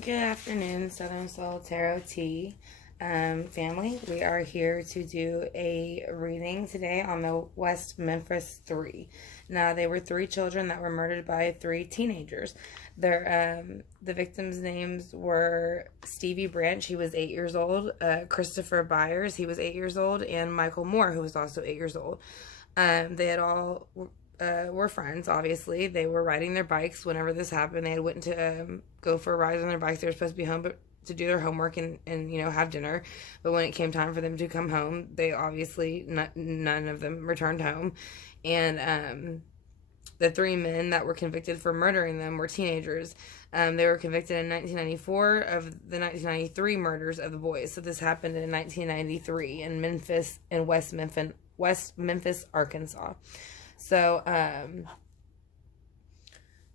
Good afternoon, Southern Soul Tarot Tea family. We are here to do a reading today on the West Memphis 3. Now, they were 3 children that were murdered by 3 teenagers. The victims' names were Stevie Branch, he was 8 years old, Christopher Byers, he was 8 years old, and Michael Moore, who was also 8 years old. They had all were friends, obviously. They were riding their bikes whenever this happened. They had went to go for a ride on their bikes. They were supposed to be home but to do their homework and you know, have dinner. But when it came time for them to come home, they obviously, none of them returned home. And the 3 men that were convicted for murdering them were teenagers. They were convicted in 1994 of the 1993 murders of the boys. So this happened in 1993 in Memphis, in West Memphis, Arkansas. So,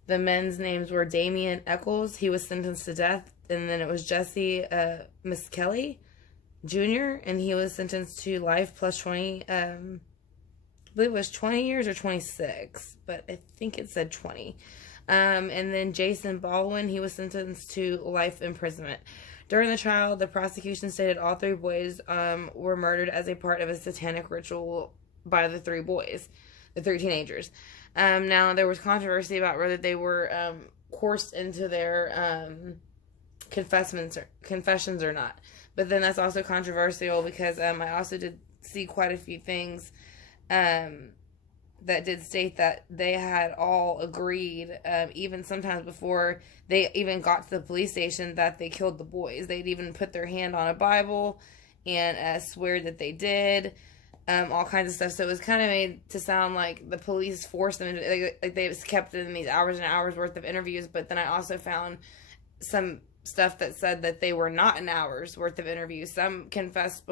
the men's names were Damian Eccles. He was sentenced to death. And then it was Jesse Kelly Jr. And he was sentenced to life plus 20, I believe it was 20 years or 26. But I think it said 20. And then Jason Baldwin, he was sentenced to life imprisonment. During the trial, the prosecution stated all 3 boys were murdered as a part of a satanic ritual by the 3 boys. The 3 teenagers. Now, there was controversy about whether they were coerced into their confessions or not. But then that's also controversial because I also did see quite a few things that did state that they had all agreed, even sometimes before they even got to the police station, that they killed the boys. They'd even put their hand on a Bible and swear that they did. All kinds of stuff. So it was kind of made to sound like the police forced them into, like they kept in these hours and hours worth of interviews. But then I also found some stuff that said that they were not an hour's worth of interviews. Some confessed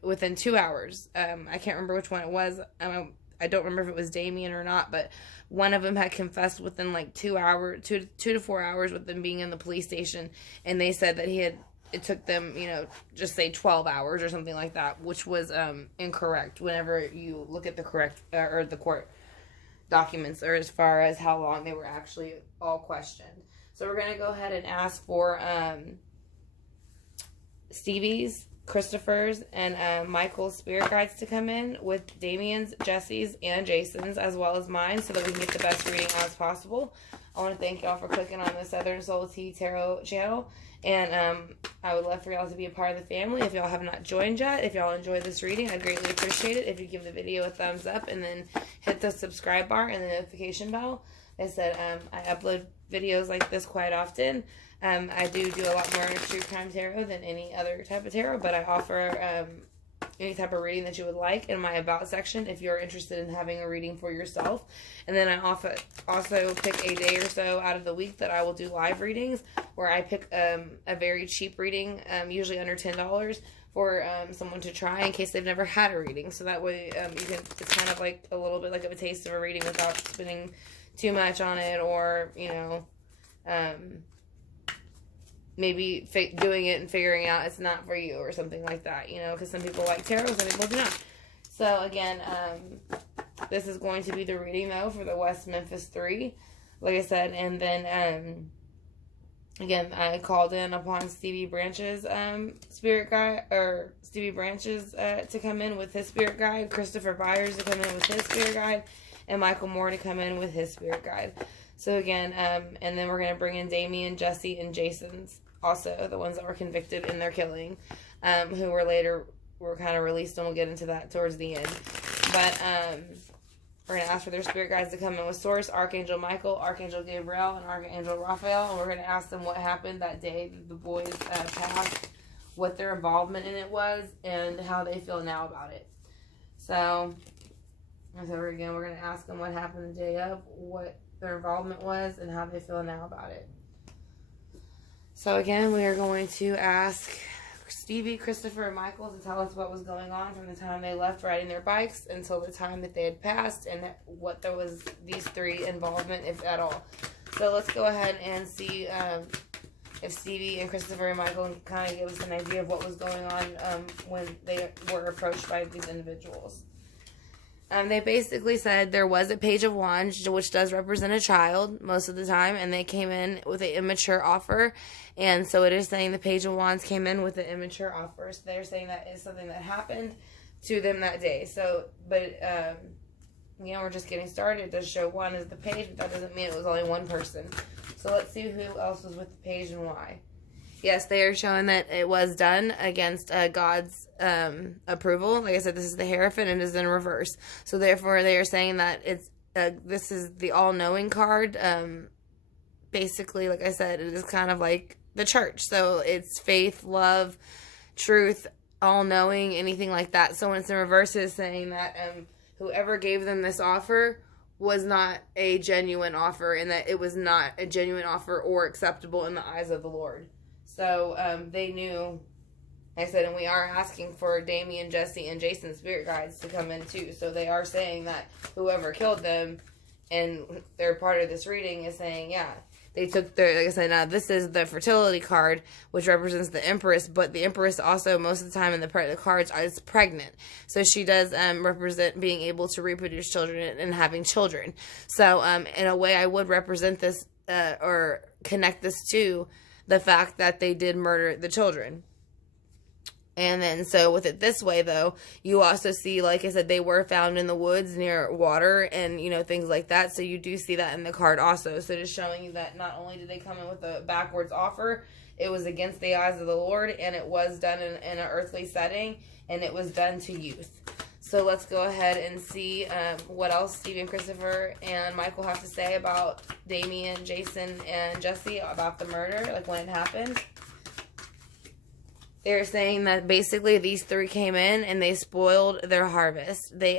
within 2 hours. I can't remember which one it was. I don't remember if it was Damien or not, but one of them had confessed within like 2 hours, 2 to 4 hours with them being in the police station. And they said that it took them, you know, just say 12 hours or something like that, which was incorrect whenever you look at the correct or the court documents, or as far as how long they were actually all questioned. So we're going to go ahead and ask for Stevie's, Christopher's, and Michael's spirit guides to come in with Damien's, Jesse's, and Jason's, as well as mine, so that we can get the best reading as possible. I want to thank y'all for clicking on the Southern Soul Tea Tarot channel. And I would love for y'all to be a part of the family. If y'all have not joined yet, if y'all enjoyed this reading, I'd greatly appreciate it if you give the video a thumbs up and then hit the subscribe bar and the notification bell. Like I said, I upload videos like this quite often. I do a lot more true crime tarot than any other type of tarot, but I offer any type of reading that you would like in my about section if you're interested in having a reading for yourself. And then I also pick a day or so out of the week that I will do live readings, where I pick a very cheap reading, usually under $10, for someone to try in case they've never had a reading. So that way it's kind of like a little bit like of a taste of a reading without spending too much on it, or, you know, maybe doing it and figuring out it's not for you or something like that, you know, because some people like tarot, some people do not. So, again, this is going to be the reading, though, for the West Memphis 3, like I said. And then, again, I called in upon Stevie Branch's spirit guide, or Stevie Branch's to come in with his spirit guide, Christopher Byers to come in with his spirit guide, and Michael Moore to come in with his spirit guide. So, again, and then we're going to bring in Damien, Jesse, and Jason's, also the ones that were convicted in their killing, who were kind of released, and we'll get into that towards the end. But we're going to ask for their spirit guides to come in with Source, Archangel Michael, Archangel Gabriel, and Archangel Raphael, and we're going to ask them what happened that day that the boys passed, what their involvement in it was, and how they feel now about it. So again, we're going to ask them what happened the day of, what their involvement was, and how they feel now about it. So again, we are going to ask Stevie, Christopher, and Michael to tell us what was going on from the time they left riding their bikes until the time that they had passed, and what there was these 3 involvement, if at all. So let's go ahead and see if Stevie and Christopher and Michael can kind of give us an idea of what was going on when they were approached by these individuals. They basically said there was a Page of Wands, which does represent a child most of the time, and they came in with an immature offer. And so it is saying the Page of Wands came in with an immature offer. So they're saying that is something that happened to them that day. So, but, we're just getting started. It does show one as the page, but that doesn't mean it was only one person. So let's see who else was with the page and why. Yes, they are showing that it was done against God's approval. Like I said, this is the Hierophant and it is in reverse. So therefore, they are saying that it's this is the all-knowing card. Basically, like I said, it is kind of like the church. So it's faith, love, truth, all-knowing, anything like that. So when it's in reverse, it's saying that whoever gave them this offer was not a genuine offer, and that it was not a genuine offer or acceptable in the eyes of the Lord. So they knew, like I said, and we are asking for Damien, Jesse, and Jason's spirit guides to come in too. So they are saying that whoever killed them, and they're part of this reading, is saying, yeah, they took their, like I said, now this is the fertility card, which represents the Empress, but the Empress also, most of the time in the cards, is pregnant. So she does represent being able to reproduce children and having children. So in a way, I would represent this or connect this to the fact that they did murder the children. And then, so with it this way, though, you also see, like I said, they were found in the woods near water and, things like that. So you do see that in the card also. So just showing you that not only did they come in with a backwards offer, it was against the eyes of the Lord, and it was done in an earthly setting, and it was done to youth. So let's go ahead and see what else Stevie and Christopher and Michael have to say about Damien, Jason, and Jesse about the murder, like when it happened. They're saying that basically these three came in and they spoiled their harvest. They,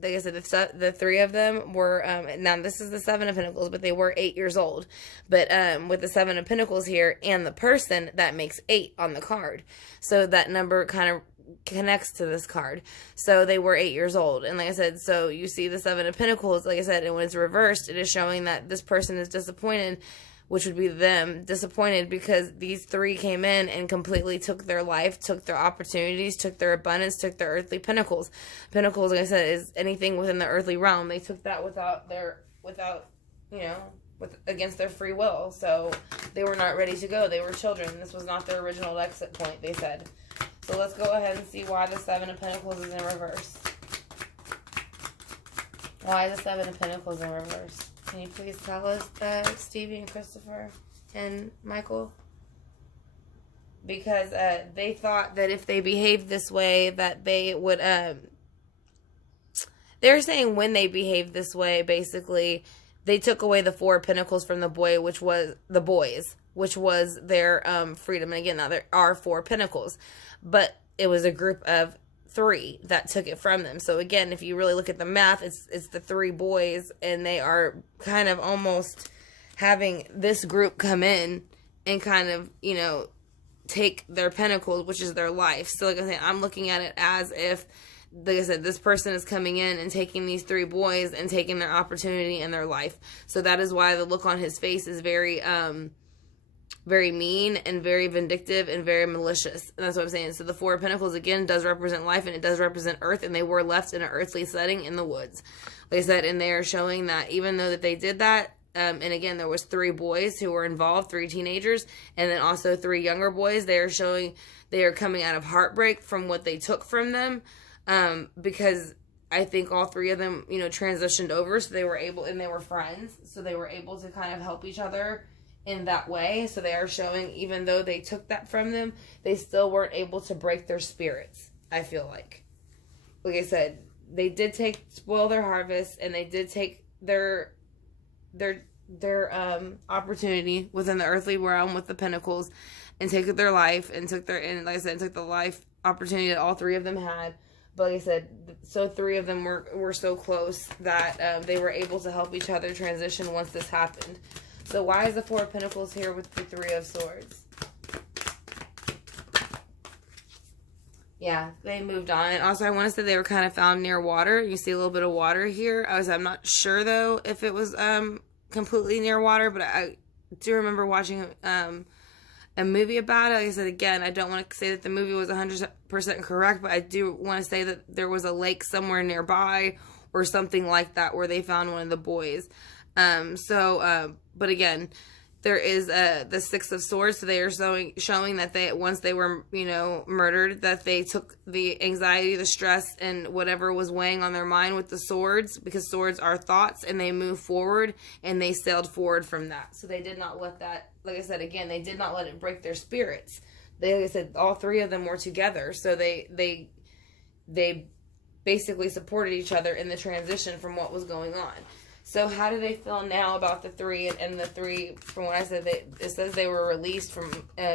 like I said, the three of them were, now this is the Seven of Pentacles, but they were 8 years old. But with the Seven of Pentacles here and the person, that makes 8 on the card. So that number kind of connects to this card. So they were 8 years old. And like I said, so you see the Seven of Pentacles, like I said, and when it's reversed, it is showing that this person is disappointed, which would be them, disappointed because these three came in and completely took their life, took their opportunities, took their abundance, took their earthly pinnacles. Pinnacles, like I said, is anything within the earthly realm. They took that against their free will. So they were not ready to go. They were children. This was not their original exit point, they said. So let's go ahead and see why the Seven of Pentacles is in reverse. Why the Seven of Pentacles in reverse? Can you please tell us that, Stevie and Christopher and Michael? Because they thought that if they behaved this way, that they would... They're saying when they behaved this way, basically, they took away the Four of Pentacles from the boy, which was the boys, which was their freedom. And again, now there are 4 Pentacles, but it was a group of 3 that took it from them. So again, if you really look at the math, it's the 3 boys, and they are kind of almost having this group come in and kind of, take their pentacles, which is their life. So like I said, I'm looking at it as if, like I said, this person is coming in and taking these 3 boys and taking their opportunity and their life. So that is why the look on his face is very very mean and very vindictive and very malicious. And that's what I'm saying. So the Four of Pentacles, again, does represent life, and it does represent earth, and they were left in an earthly setting in the woods. Like I said, and they are showing that even though that they did that, and again, there was 3 boys who were involved, 3 teenagers, and then also 3 younger boys. They are showing they are coming out of heartbreak from what they took from them, because I think all 3 of them, transitioned over, so they were able, and they were friends, so they were able to kind of help each other in that way. So they are showing, even though they took that from them, they still weren't able to break their spirits, I feel like. Like I said, they did spoil their harvest, and they did take their opportunity within the earthly realm with the Pentacles, and take their life, and took like I said, took the life opportunity that all 3 of them had. But like I said, so 3 of them were so close that they were able to help each other transition once this happened. So why is the Four of Pentacles here with the 3 of Swords? Yeah, they moved on. And also, I want to say they were kind of found near water. You see a little bit of water here. I'm not sure, though, if it was completely near water, but I do remember watching a movie about it. Like I said, again, I don't want to say that the movie was 100% correct, but I do want to say that there was a lake somewhere nearby, or something like that, where they found one of the boys. But again, there is the Six of Swords, so they are showing that they, once they were, murdered, that they took the anxiety, the stress, and whatever was weighing on their mind with the swords, because swords are thoughts, and they moved forward, and they sailed forward from that. So they did not let that, like I said, again, they did not let it break their spirits. They, like I said, all three of them were together, so they basically supported each other in the transition from what was going on. So how do they feel now about the three? And the three, from what I said, it says they were released from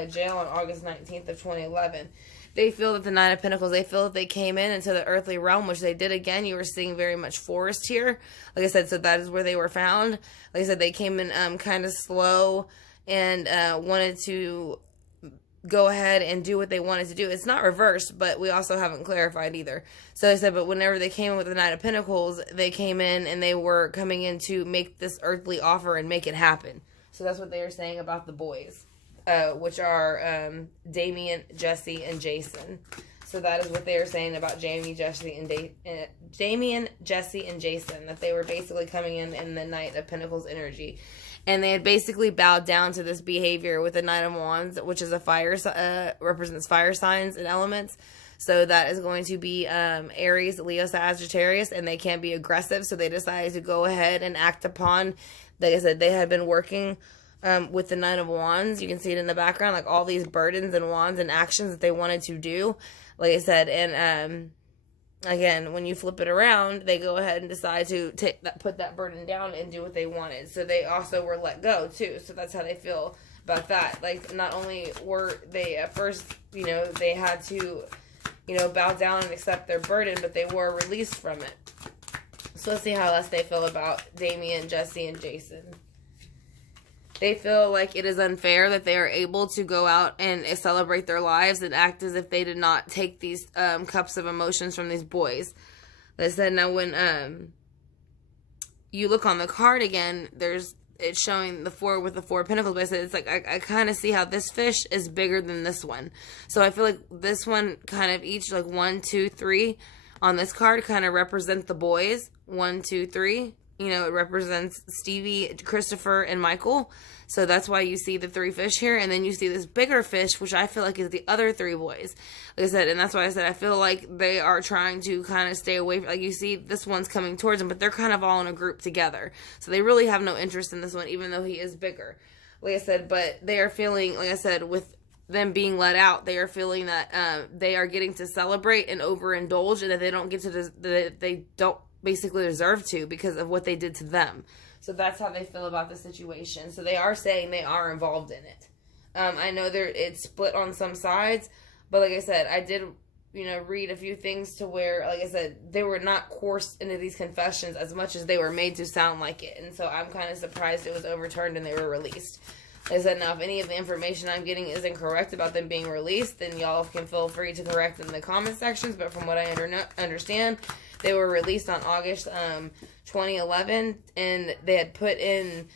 jail on August 19th of 2011. They feel that the Nine of Pentacles, they feel that they came into the earthly realm, which they did. Again, you were seeing very much forest here. Like I said, so that is where they were found. Like I said, they came in kind of slow and wanted to go ahead and do what they wanted to do. It's not reversed, but we also haven't clarified either. So I said, but whenever they came in with the Knight of Pentacles, they came in and they were coming in to make this earthly offer and make it happen. So that's what they were saying about the boys, which are Damien, Jesse, and Jason. So that is what they were saying about Damien, Jesse, and Jason, that they were basically coming in the Knight of Pentacles energy. And they had basically bowed down to this behavior with the Knight of Wands, which is a fire, represents fire signs and elements. So that is going to be Aries, Leo, Sagittarius, and they can't be aggressive. So they decided to go ahead and act upon, like I said, they had been working with the Knight of Wands. You can see it in the background, like all these burdens and wands and actions that they wanted to do. Like I said, and again, when you flip it around, they go ahead and decide to put that burden down and do what they wanted. So they also were let go too. So that's how they feel about that. Like, not only were they at first, they had to, bow down and accept their burden, but they were released from it. So let's see how else they feel about Damien, Jesse, and Jason. They feel like it is unfair that they are able to go out and celebrate their lives and act as if they did not take these cups of emotions from these boys. They said, now when you look on the card again, it's showing the Four with the Four of Pentacles, but I said, it's like, I kind of see how this fish is bigger than this one. So I feel like this one kind of each, like 1, 2, 3 on this card kind of represent the boys. 1, 2, 3. It represents Stevie, Christopher, and Michael. So that's why you see the 3 fish here. And then you see this bigger fish, which I feel like is the other 3 boys. Like I said, and that's why I said I feel like they are trying to kind of stay away. Like you see this one's coming towards them, but they're kind of all in a group together. So they really have no interest in this one, even though he is bigger. Like I said, but they are feeling, like I said, with them being let out, they are feeling that they are getting to celebrate and overindulge, and that they don't get to, that they don't basically deserve to, because of what they did to them. So that's how they feel about the situation. So they are saying they are involved in it. I know it's split on some sides, but like I said, I did, read a few things to where, like I said, they were not coerced into these confessions as much as they were made to sound like it. And so I'm kind of surprised it was overturned and they were released. Like I said, now if any of the information I'm getting is incorrect about them being released, then y'all can feel free to correct in the comment sections. But from what I understand, they were released on August 2011, and they had put in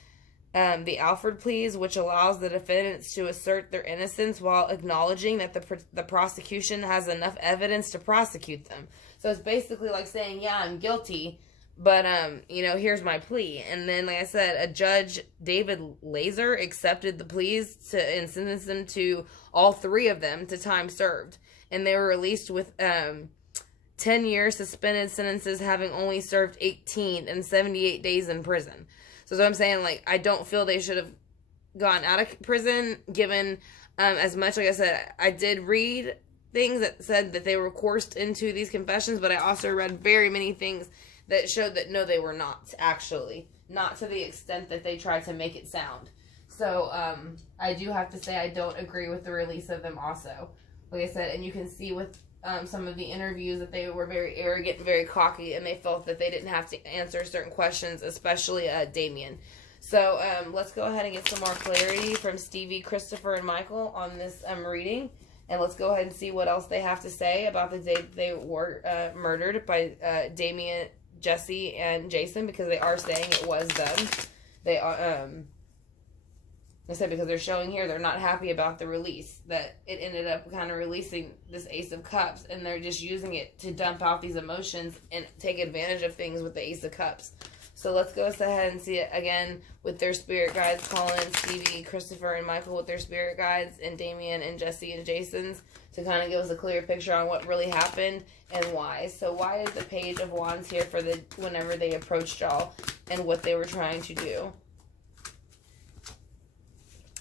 the Alford pleas, which allows the defendants to assert their innocence while acknowledging that the prosecution has enough evidence to prosecute them. So it's basically like saying, yeah, I'm guilty, but, here's my plea. And then, like I said, a judge, David Laser, accepted the pleas and sentenced them to, all 3 of them, to time served. And they were released with 10-year suspended sentences, having only served 18 and 78 days in prison. So what I'm saying, like, I don't feel they should have gone out of prison, given as much. Like I said, I did read things that said that they were coerced into these confessions, but I also read very many things that showed that no, they were not, actually. Not to the extent that they tried to make it sound. So, I do have to say I don't agree with the release of them also. Like I said, and you can see with some of the interviews that they were very arrogant and very cocky, and they felt that they didn't have to answer certain questions, especially Damien. So, let's go ahead and get some more clarity from Stevie, Christopher, and Michael on this reading. And let's go ahead and see what else they have to say about the day they were murdered by Damien, Jesse, and Jason, because they are saying it was them. They are, I said, because they're showing here they're not happy about the release, that it ended up kind of releasing this Ace of Cups, and they're just using it to dump out these emotions and take advantage of things with the Ace of Cups. So let's go ahead and see it again with their spirit guides, Colin, Stevie, Christopher, and Michael with their spirit guides, and Damien and Jesse and Jason's, to kind of give us a clear picture on what really happened and why. So why is the Page of Wands here for the whenever they approached y'all and what they were trying to do?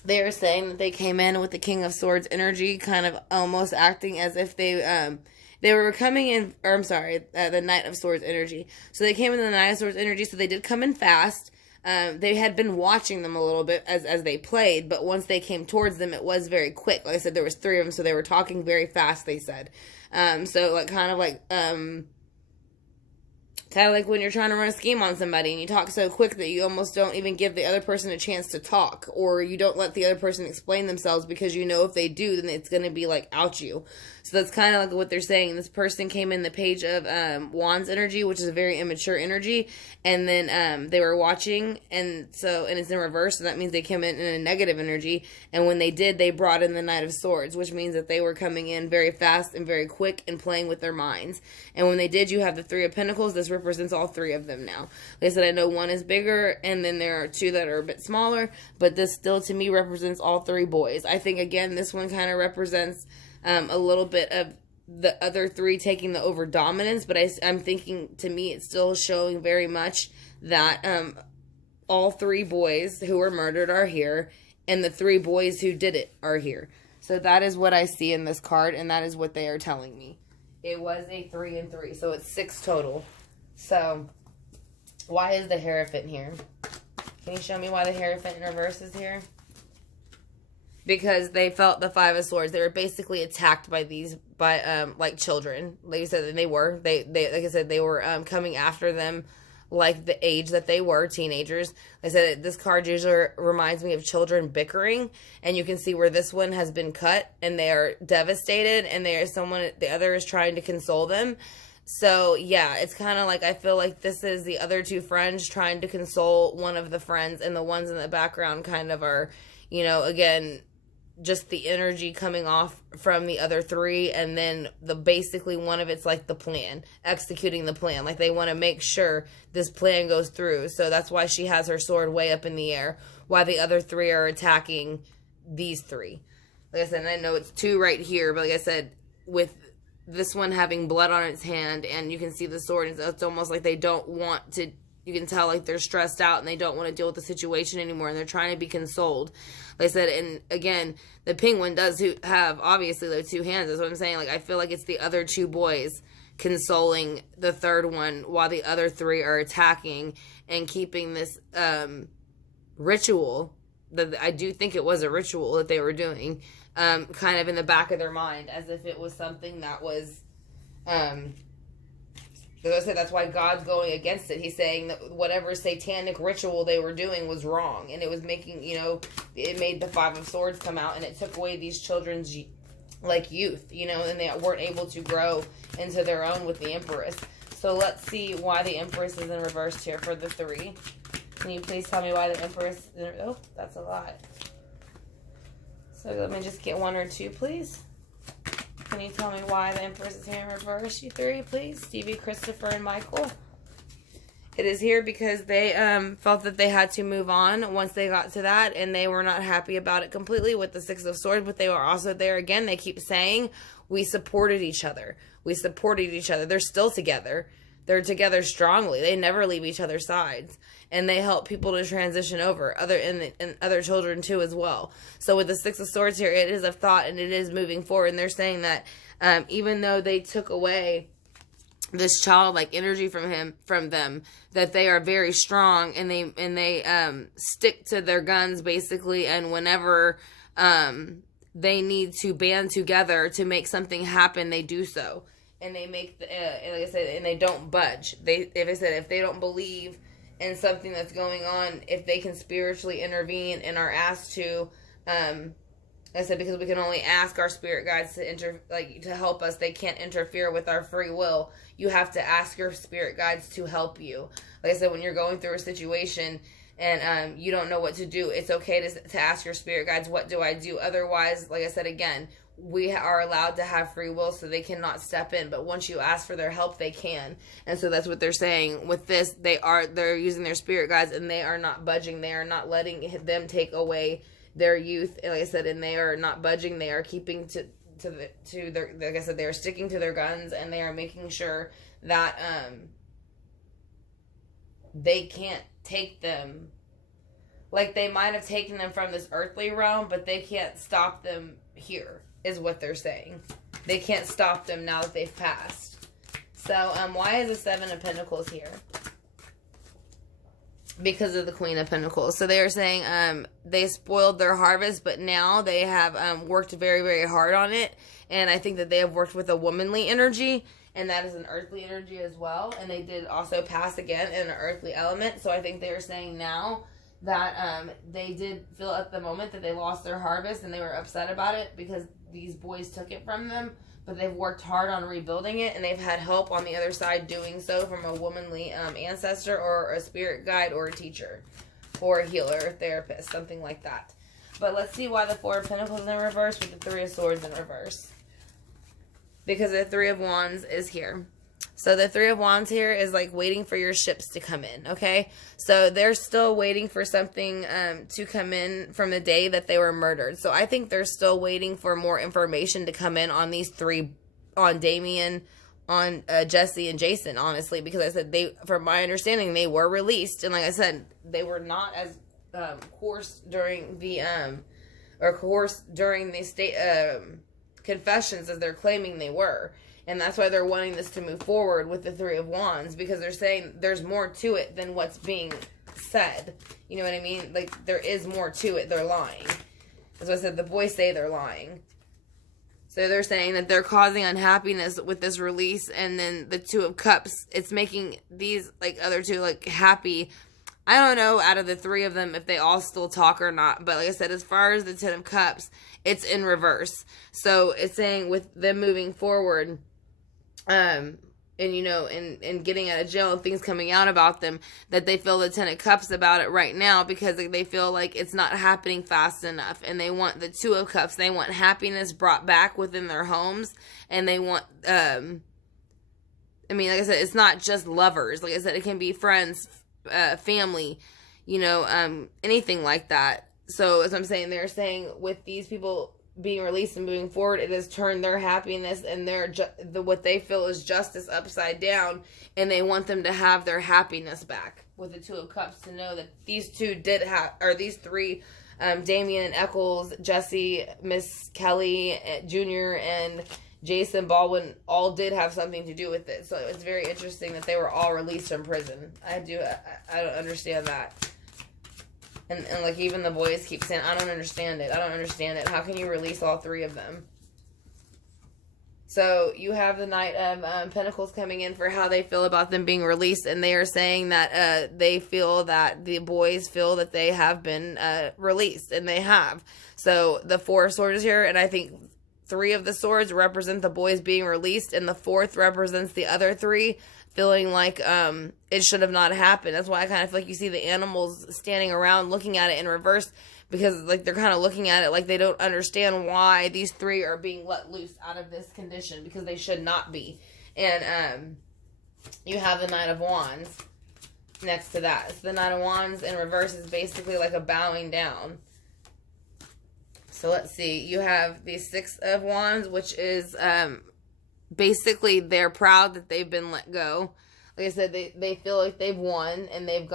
They are saying that they came in with the King of Swords energy, kind of almost acting as if they were coming in, or I'm sorry, the Knight of Swords energy. So they came in the Knight of Swords energy, so they did come in fast. They had been watching them a little bit as they played, but once they came towards them, it was very quick. Like I said, there was 3 of them, so they were talking very fast, they said. So like kind of like when you're trying to run a scheme on somebody and you talk so quick that you almost don't even give the other person a chance to talk, or you don't let the other person explain themselves because you know if they do, then it's going to be like out you. So that's kind of like what they're saying. This person came in the Page of Wands energy, which is a very immature energy, and then they were watching, and it's in reverse, so that means they came in a negative energy, and when they did, they brought in the Knight of Swords, which means that they were coming in very fast and very quick and playing with their minds. And when they did, you have the 3 of Pentacles. This represents all 3 of them now. Like I said, I know 1 is bigger, and then there are 2 that are a bit smaller, but this still, to me, represents all 3 boys. I think, again, this one kind of represents a little bit of the other 3 taking the over dominance, but I'm thinking, to me, it's still showing very much that all 3 boys who were murdered are here, and the 3 boys who did it are here. So that is what I see in this card, and that is what they are telling me. It was a 3 and 3, so it's 6 total. So why is the Hierophant here? Can you show me why the Hierophant in reverse is here? Because they felt the 5 of Swords. They were basically attacked by like children. Like you said, they were. They like I said, they were coming after them like the age that they were, teenagers. I said this card usually reminds me of children bickering, and you can see where this one has been cut, and they are devastated, and the other is trying to console them. So, yeah, it's kind of like, I feel like this is the other 2 friends trying to console one of the friends, and the ones in the background kind of are, you know, again, just the energy coming off from the other 3, and then basically one of it's like the plan, executing the plan. Like, they want to make sure this plan goes through. So that's why she has her sword way up in the air, why the other 3 are attacking these 3. Like I said, and I know it's 2 right here, but like I said, with this one having blood on its hand, and you can see the sword, and it's almost like they don't want to, you can tell like they're stressed out and they don't want to deal with the situation anymore, and they're trying to be consoled. Like I said, and again, the penguin does have obviously the 2 hands. That's what I'm saying. Like, I feel like it's the other 2 boys consoling the 3rd one while the other 3 are attacking and keeping this ritual, that I do think it was a ritual that they were doing, kind of in the back of their mind, as if it was something that was as I said, that's why God's going against it. He's saying that whatever satanic ritual they were doing was wrong. And it was making, you know, it made the 5 of Swords come out. And it took away these children's, like, youth, you know. And they weren't able to grow into their own with the Empress. So let's see why the Empress is in reverse here for the 3. Can you please tell me why the Empress... Oh, that's a lot. So let me just get 1 or 2, please. Can you tell me why the Empress is here in reverse, you 3, please? Stevie, Christopher, and Michael. It is here because they felt that they had to move on once they got to that, and they were not happy about it completely with the 6 of Swords, but they were also there again. They keep saying, we supported each other. We supported each other. They're still together. They're together strongly. They never leave each other's sides. And they help people to transition over, and other children too as well. So with the 6 of Swords here, it is a thought and it is moving forward. And they're saying that even though they took away this childlike energy from them, that they are very strong, and they stick to their guns basically. And whenever they need to band together to make something happen, they do so. And they make, like I said, and they don't budge. If they don't believe in something that's going on, if they can spiritually intervene and are asked to, I said, because we can only ask our spirit guides to help us. They can't interfere with our free will. You have to ask your spirit guides to help you. Like I said, when you're going through a situation, and you don't know what to do, it's okay to ask your spirit guides, what do I do? Otherwise, like I said again, we are allowed to have free will, so they cannot step in. But once you ask for their help, they can. And so that's what they're saying with this. They're using their spirit guides, and they are not budging. They are not letting them take away their youth. And like I said, and they are not budging. They are keeping to their, like I said, they are sticking to their guns, and they are making sure that they can't take them. Like, they might have taken them from this earthly realm, but they can't stop them here, is what they're saying. They can't stop them now that they've passed. So, why is the Seven of Pentacles here? Because of the Queen of Pentacles. So they are saying they spoiled their harvest, but now they have worked very, very hard on it. And I think that they have worked with a womanly energy, and that is an earthly energy as well. And they did also pass again in an earthly element. So I think they are saying now that they did feel at the moment that they lost their harvest, and they were upset about it because these boys took it from them. But they've worked hard on rebuilding it, and they've had help on the other side doing so from a womanly ancestor or a spirit guide or a teacher or a healer or therapist, something like that. But let's see why the Four of Pentacles is in reverse with the Three of Swords in reverse. Because the Three of Wands is here. So the Three of Wands here is like waiting for your ships to come in, okay? So they're still waiting for something to come in from the day that they were murdered. So I think they're still waiting for more information to come in on these three, on Damien, on Jesse, and Jason, honestly. Because I said, from my understanding, they were released. And like I said, they were not as coerced during the, during the state confessions as they're claiming they were. And that's why they're wanting this to move forward with the Three of Wands, because they're saying there's more to it than what's being said. You know what I mean? Like, there is more to it. They're lying. As I said, the boys say they're lying. So they're saying that they're causing unhappiness with this release. And then the Two of Cups, it's making these, like, other two, like, happy. I don't know out of the three of them if they all still talk or not. But like I said, as far as the Ten of Cups, it's in reverse. So it's saying with them moving forward, and you know, and getting out of jail and things coming out about them, that they feel the Ten of Cups about it right now, because they feel like it's not happening fast enough, and they want the Two of Cups. They want happiness brought back within their homes, and they want I mean, like I said, it's not just lovers. Like I said, it can be friends, family, you know, anything like that. So as I'm saying, they're saying with these people being released and moving forward, it has turned their happiness and what they feel is justice upside down, and they want them to have their happiness back with the Two of Cups, to know that these two did have, or these three, Damien and Eccles, Jesse, Miss Kelly Jr., and Jason Baldwin, all did have something to do with it. So it's very interesting that they were all released from prison. I don't understand that. And like, even the boys keep saying, I don't understand it. I don't understand it. How can you release all three of them? So you have the Knight of Pentacles coming in for how they feel about them being released. And they are saying that they feel that the boys feel that they have been released. And they have. So the Four of Swords is here. And I think three of the swords represent the boys being released. And the fourth represents the other three feeling like it should have not happened. That's why I kind of feel like you see the animals standing around looking at it in reverse, because like they're kind of looking at it like they don't understand why these three are being let loose out of this condition, because they should not be. And you have the Knight of Wands next to that. So the Knight of Wands in reverse is basically like a bowing down. So let's see. You have the Six of Wands, which is basically they're proud that they've been let go. Like I said, they feel like they've won, and they've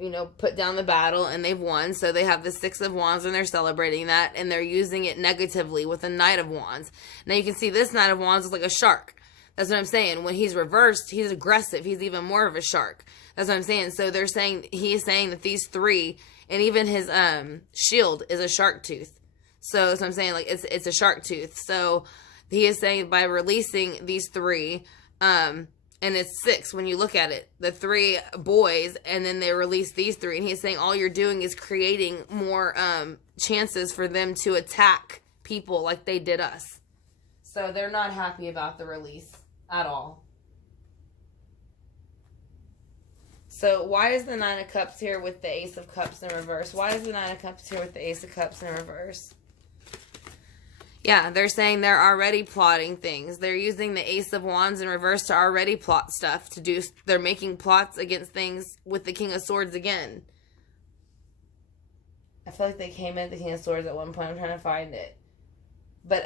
you know, put down the battle, and they've won. So they have the Six of Wands, and they're celebrating that, and they're using it negatively with the Knight of Wands. Now you can see this Knight of Wands is like a shark. That's what I'm saying. When he's reversed, he's aggressive. He's even more of a shark. That's what I'm saying. So they're saying, he is saying that these three, and even his shield is a shark tooth. So that's what I'm saying. Like, it's a shark tooth. So he is saying by releasing these three, and it's six when you look at it, the three boys, and then they release these three, and he's saying all you're doing is creating more chances for them to attack people like they did us. So they're not happy about the release at all. So why is the Nine of Cups here with the Ace of Cups in reverse? Why is the Nine of Cups here with the Ace of Cups in reverse? Yeah, they're saying they're already plotting things. They're using the Ace of Wands in reverse to already plot stuff. They're making plots against things with the King of Swords again. I feel like they came in the King of Swords at one point. I'm trying to find it. But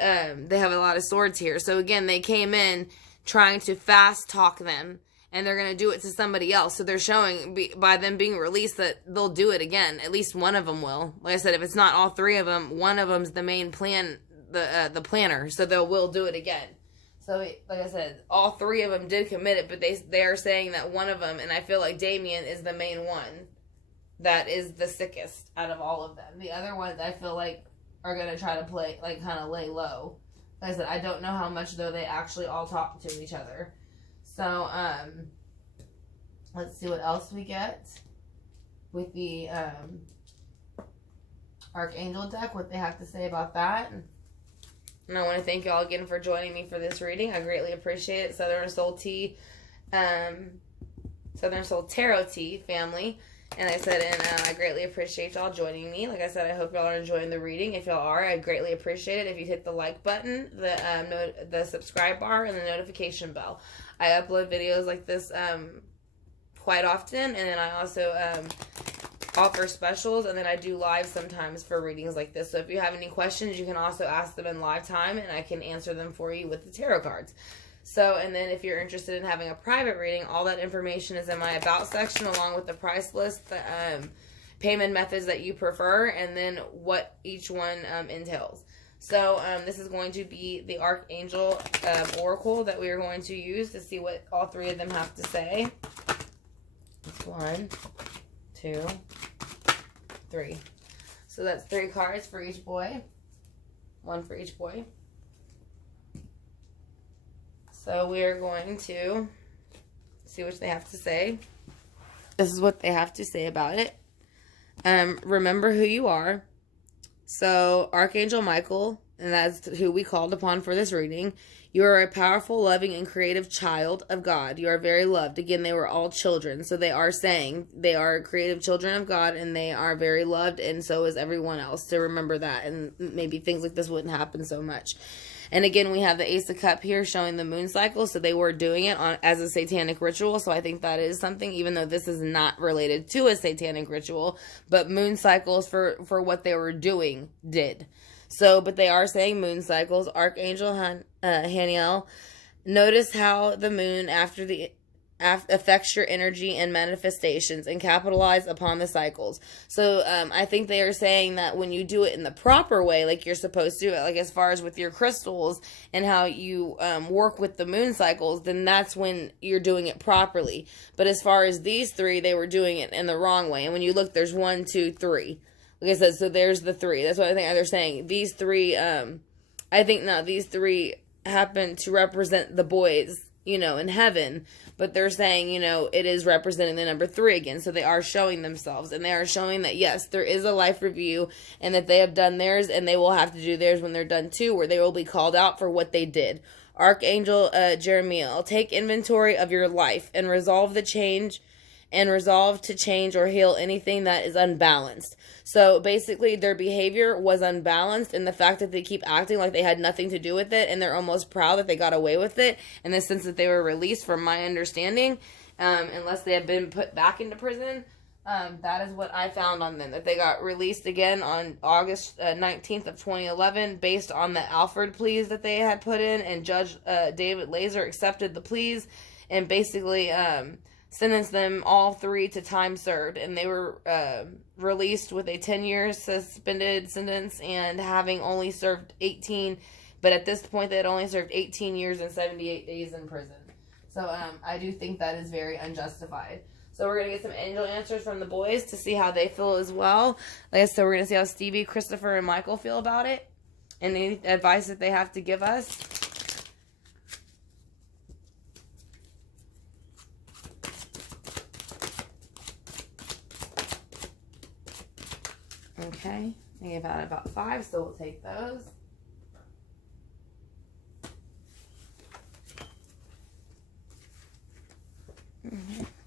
they have a lot of swords here. So again, they came in trying to fast talk them. And they're going to do it to somebody else. So they're showing, by them being released, that they'll do it again. At least one of them will. Like I said, if it's not all three of them, one of them's the main plan, the planner. So will do it again. So, like I said, all three of them did commit it. But they are saying that one of them, and I feel like Damien is the main one that is the sickest out of all of them. The other ones, I feel like, are going to try to play, like, kind of lay low. Like I said, I don't know how much, though, they actually all talk to each other. So, let's see what else we get with the Archangel deck, what they have to say about that. And I want to thank y'all again for joining me for this reading. I greatly appreciate it. Southern Soul Tarot Tea family. And I said, I greatly appreciate y'all joining me. Like I said, I hope y'all are enjoying the reading. If y'all are, I greatly appreciate it if you hit the like button, the subscribe bar, and the notification bell. I upload videos like this quite often, and then I also offer specials, and then I do live sometimes for readings like this. So if you have any questions, you can also ask them in live time, and I can answer them for you with the tarot cards. So, and then if you're interested in having a private reading, all that information is in my About section, along with the price list, the payment methods that you prefer, and then what each one entails. So, this is going to be the Archangel Oracle that we are going to use to see what all three of them have to say. That's 1, 2, 3. So that's 3 cards for each boy. 1 for each boy. So we are going to see what they have to say. This is what they have to say about it. Remember who you are. So Archangel Michael, and that's who we called upon for this reading. You are a powerful, loving, and creative child of God. You are very loved. Again, they were all children. So they are saying they are creative children of God, and they are very loved, and so is everyone else. To remember that, and maybe things like this wouldn't happen so much. And again, we have the Ace of Cup here showing the moon cycle. So they were doing it as a satanic ritual. So I think that is something, even though this is not related to a satanic ritual. But moon cycles for what they were doing did. So, but they are saying moon cycles. Archangel Haniel, notice how the moon affects your energy and manifestations, and capitalize upon the cycles. So I think they are saying that when you do it in the proper way, like you're supposed to, like as far as with your crystals and how you work with the moon cycles, then that's when you're doing it properly. But as far as these three, they were doing it in the wrong way. And when you look, there's 1, 2, 3. Like I said, so there's the 3. That's what I think they're saying. These 3, these 3 happen to represent the boys, in heaven. But they're saying, it is representing the number 3 again. So they are showing themselves. And they are showing that, yes, there is a life review. And that they have done theirs. And they will have to do theirs when they're done too. Where they will be called out for what they did. Archangel Jeremiah, take inventory of your life. And resolve to change or heal anything that is unbalanced. So basically their behavior was unbalanced, and the fact that they keep acting like they had nothing to do with it, and they're almost proud that they got away with it in the sense that they were released, from my understanding, unless they have been put back into prison. That is what I found on them, that they got released again on August 19th of 2011 based on the Alfred pleas that they had put in, and Judge David Laser accepted the pleas and basically sentenced them all 3 to time served, and they were released with a 10-year suspended sentence and having only served 18, but at this point they had only served 18 years and 78 days in prison. So I do think that is very unjustified. So we're going to get some angel answers from the boys to see how they feel as well. Like I said, we're going to see how Stevie, Christopher, and Michael feel about it, and any advice that they have to give us. Okay, I gave out about 5, so we'll take those.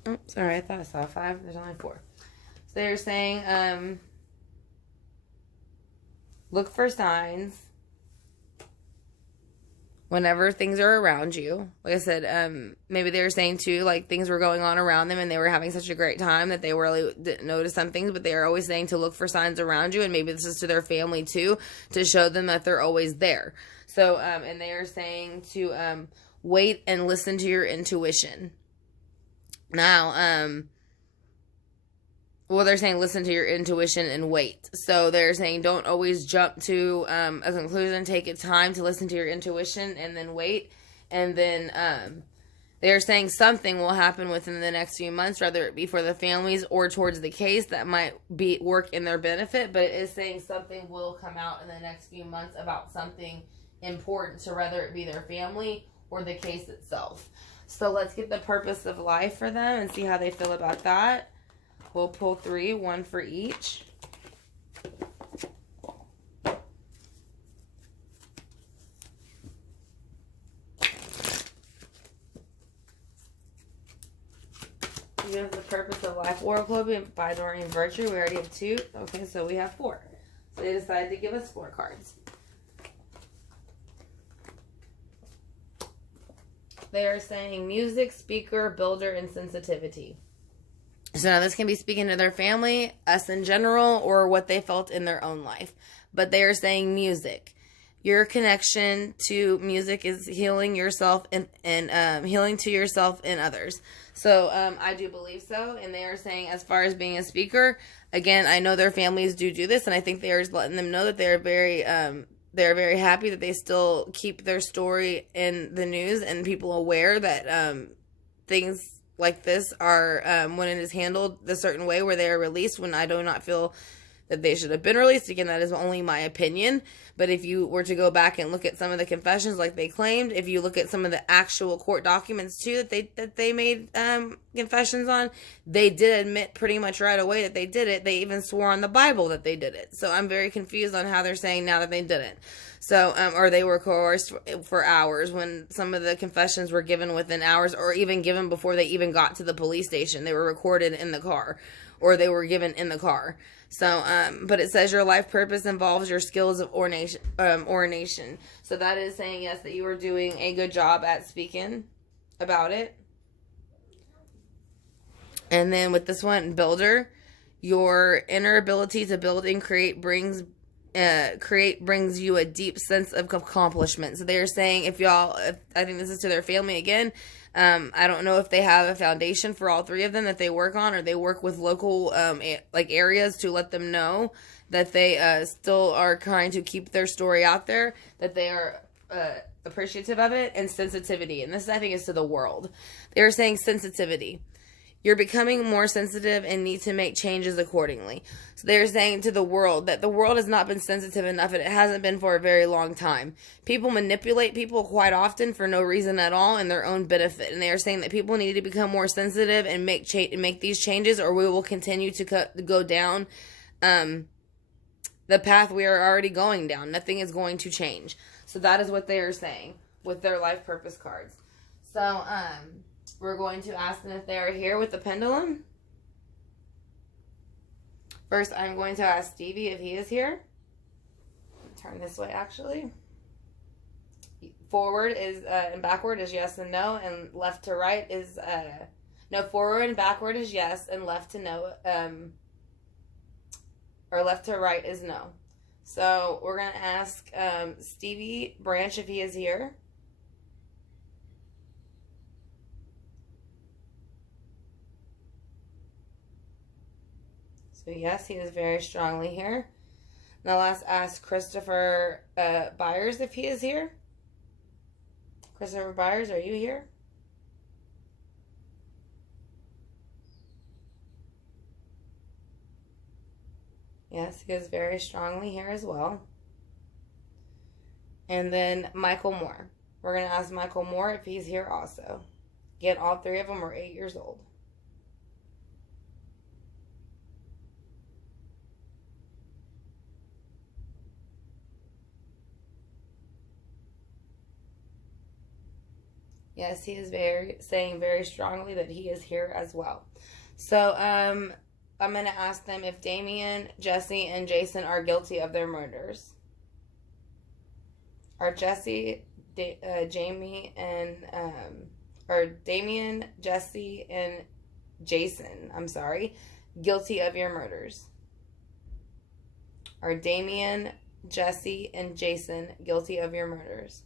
Oops, Sorry, I thought I saw 5. There's only 4. So they're saying, look for signs whenever things are around you. Like I said, maybe they were saying too, like things were going on around them and they were having such a great time that they really didn't notice some things, but they are always saying to look for signs around you, and maybe this is to their family too, to show them that they're always there. So, and they are saying to wait and listen to your intuition. Now, well, they're saying listen to your intuition and wait. So they're saying don't always jump to a conclusion. Take it time to listen to your intuition and then wait. And then they're saying something will happen within the next few months, whether it be for the families or towards the case that might be work in their benefit. But it is saying something will come out in the next few months about something important to whether it be their family or the case itself. So let's get the purpose of life for them and see how they feel about that. We'll pull 3, 1 for each. You have the purpose of life oracle by Doreen Virtue. We already have 2. Okay, so we have 4. So they decided to give us 4 cards. They are saying music, speaker, builder, and sensitivity. So now this can be speaking to their family, us in general, or what they felt in their own life. But they are saying music. Your connection to music is healing yourself and healing to yourself and others. So I do believe so. And they are saying as far as being a speaker, again, I know their families do this, and I think they are just letting them know that they're very happy that they still keep their story in the news and people aware that things like this are when it is handled the certain way where they are released, when I do not feel that they should have been released. Again, that is only my opinion. But if you were to go back and look at some of the confessions like they claimed, if you look at some of the actual court documents too that they made confessions on, they did admit pretty much right away that they did it. They even swore on the Bible that they did it. So I'm very confused on how they're saying now that they didn't. So, or they were coerced for hours, when some of the confessions were given within hours, or even given before they even got to the police station. They were recorded in the car, or they were given in the car. So, but it says your life purpose involves your skills of ordination. So that is saying, yes, that you are doing a good job at speaking about it. And then with this one, builder, your inner ability to build and create brings you a deep sense of accomplishment. So they're saying if I think this is to their family again, I don't know if they have a foundation for all 3 of them that they work on, or they work with local areas to let them know that they still are trying to keep their story out there, that they are appreciative of it, and sensitivity. And this, I think, is to the world. They're saying sensitivity. You're becoming more sensitive and need to make changes accordingly. So they're saying to the world that the world has not been sensitive enough, and it hasn't been for a very long time. People manipulate people quite often for no reason at all in their own benefit. And they are saying that people need to become more sensitive and make these changes, or we will continue to go down the path we are already going down. Nothing is going to change. So that is what they are saying with their life purpose cards. So, we're going to ask them if they are here with the pendulum. First, I'm going to ask Stevie if he is here. Turn this way, actually. Forward is and backward is yes and no, and left to right is no. Forward and backward is yes, and left to no. Or left to right is no. So we're gonna ask Stevie Branch if he is here. So yes, he is very strongly here. Now let's ask Christopher Byers if he is here. Christopher Byers, are you here? Yes, he is very strongly here as well. And then Michael Moore. We're going to ask Michael Moore if he's here also. Again, all 3 of them are 8 years old. Yes, he is saying very strongly that he is here as well. So, I'm going to ask them if Damien, Jesse, and Jason are guilty of their murders. Are Jamie, and, or Damien, Jesse, and Jason, guilty of your murders? Are Damien, Jesse, and Jason guilty of your murders?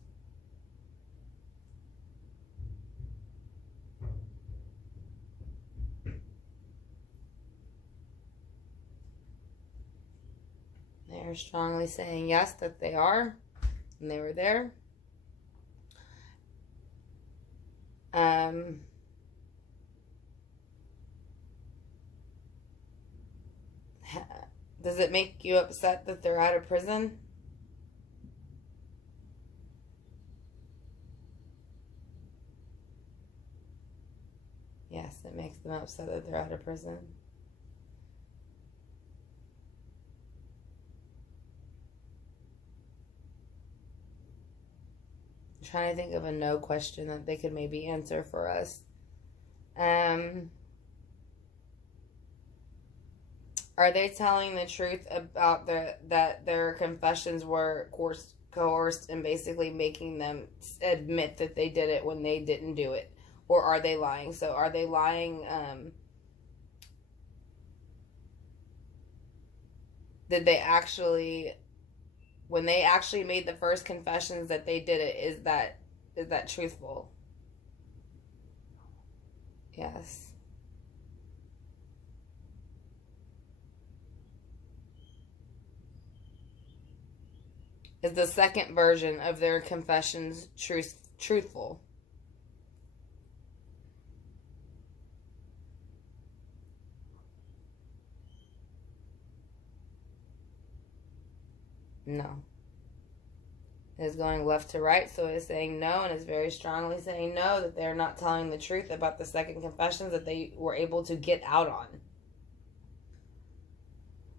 They're strongly saying yes, that they are, and they were there. Does it make you upset that they're out of prison? Yes, it makes them upset that they're out of prison. I'm trying to think of a no question that they could maybe answer for us. Are they telling the truth about that their confessions were coerced and basically making them admit that they did it when they didn't do it? Or are they lying? So are they lying? Did they actually, when they actually made the first confessions that they did it, is that truthful? Yes. Is the second version of their confessions truthful? No. It is going left to right, so it is saying no, and it's very strongly saying no, that they're not telling the truth about the second confessions that they were able to get out on.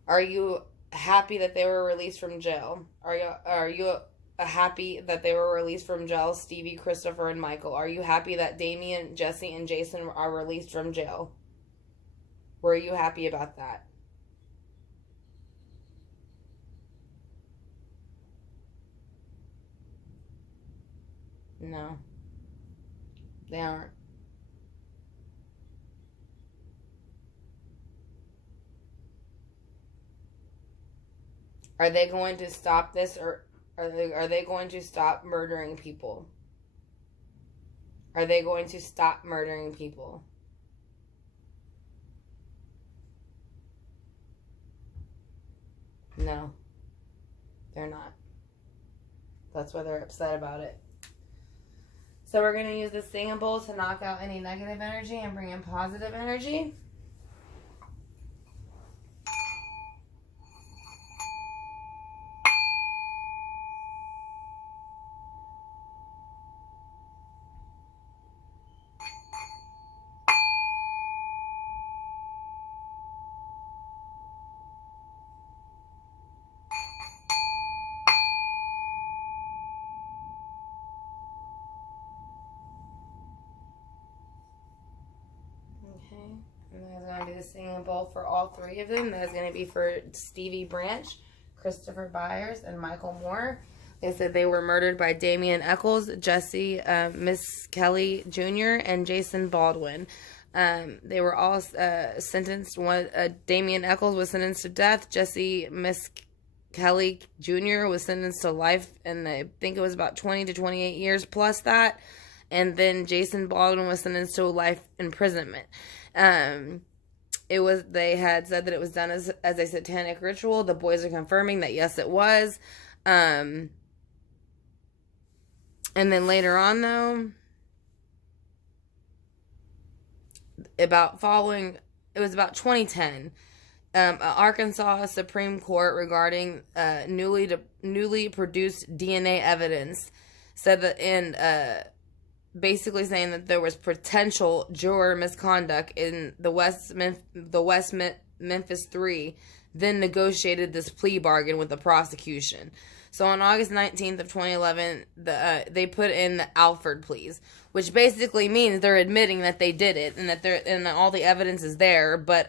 Are you happy that they were released from jail? Are you happy that they were released from jail, Stevie, Christopher, and Michael? Are you happy that Damien, Jesse, and Jason are released from jail? Were you happy about that? No. They aren't. Are they going to stop this, or are they going to stop murdering people? Are they going to stop murdering people? No. They're not. That's why they're upset about it. So we're going to use the singing bowl to knock out any negative energy and bring in positive energy. Okay, and that's going to be the singing bowl for all three of them. That's going to be for Stevie Branch, Christopher Byers, and Michael Moore. They said they were murdered by Damien Eccles, Jesse Miss Kelly Jr., and Jason Baldwin. They were all sentenced. Damien Eccles was sentenced to death. Jesse Miss Kelly Jr. was sentenced to life, and I think it was about 20 to 28 years plus that. And then Jason Baldwin was sentenced to life imprisonment. They had said that it was done as a satanic ritual. The boys are confirming that yes, it was. And then later on, though, it was about 2010. Arkansas Supreme Court, regarding newly produced DNA evidence, said that basically saying that there was potential juror misconduct in the West Memphis 3, then negotiated this plea bargain with the prosecution. So on August 19th of 2011, they put in the Alford pleas, which basically means they're admitting that they did it and that all the evidence is there. But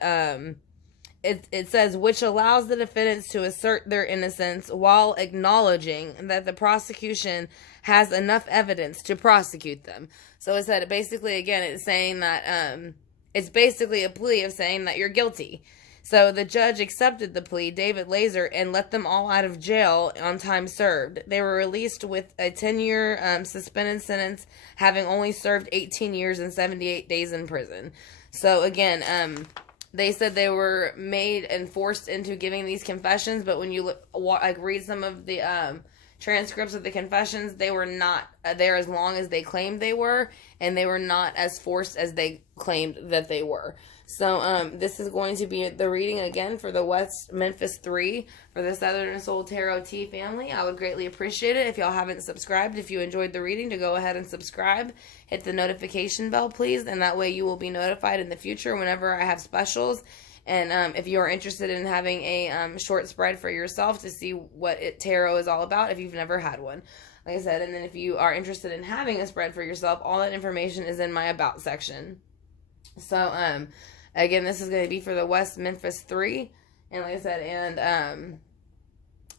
it says, which allows the defendants to assert their innocence while acknowledging that the prosecution has enough evidence to prosecute them. So it said, basically, again, it's saying that it's basically a plea of saying that you're guilty. So the judge accepted the plea, David Laser, and let them all out of jail on time served. They were released with a 10-year suspended sentence, having only served 18 years and 78 days in prison. So again, they said they were made and forced into giving these confessions, but when you read some of the transcripts of the confessions, they were not there as long as they claimed they were, and they were not as forced as they claimed that they were. So this is going to be the reading again for the West Memphis 3 for the Southern Soul Tarot T family. I would greatly appreciate it if y'all haven't subscribed. If you enjoyed the reading, to go ahead and subscribe. Hit the notification bell, please, and that way you will be notified in the future whenever I have specials. And if you are interested in having a short spread for yourself to see what tarot is all about, if you've never had one. Like I said, and then if you are interested in having a spread for yourself, all that information is in my About section. So, again, this is going to be for the West Memphis 3. And like I said, and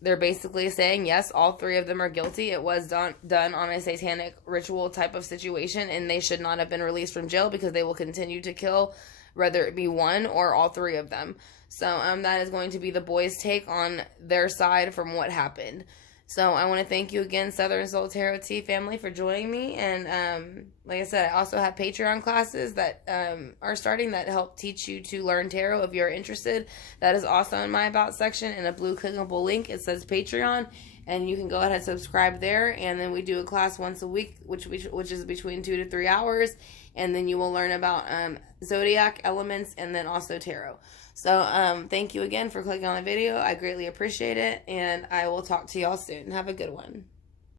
they're basically saying, yes, all 3 of them are guilty. It was done on a satanic ritual type of situation, and they should not have been released from jail because they will continue to kill, whether it be one or all 3 of them. So that is going to be the boys' take on their side from what happened. So I want to thank you again, Southern Soul Tarot T family, for joining me. And like I said, I also have Patreon classes that are starting that help teach you to learn tarot if you're interested. That is also in my About section in a blue clickable link. It says Patreon, and you can go ahead and subscribe there. And then we do a class once a week, which is between 2 to 3 hours. And then you will learn about zodiac elements and then also tarot. So, thank you again for clicking on the video. I greatly appreciate it, and I will talk to y'all soon. Have a good one.